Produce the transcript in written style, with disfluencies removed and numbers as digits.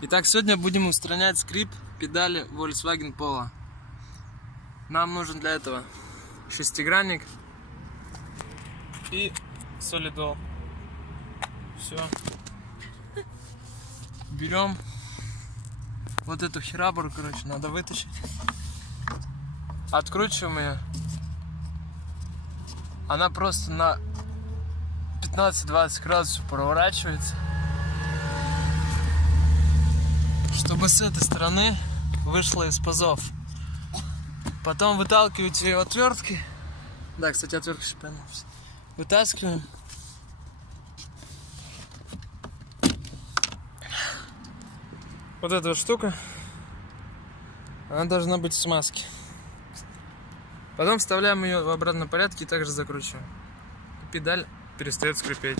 Итак, сегодня будем устранять скрип педали Volkswagen Polo. Нам нужен для этого шестигранник и солидол. Все. Берем вот эту херабру, короче, надо вытащить. Откручиваем ее. Она просто на 15-20 градусов проворачивается, чтобы с этой стороны вышло из пазов. Потом выталкиваете ее отверткой. Да, кстати, отвертка шипяная. Вытаскиваем. Вот эта вот штука, она должна быть в смазке. Потом вставляем ее в обратном порядке и также закручиваем. И педаль перестает скрипеть.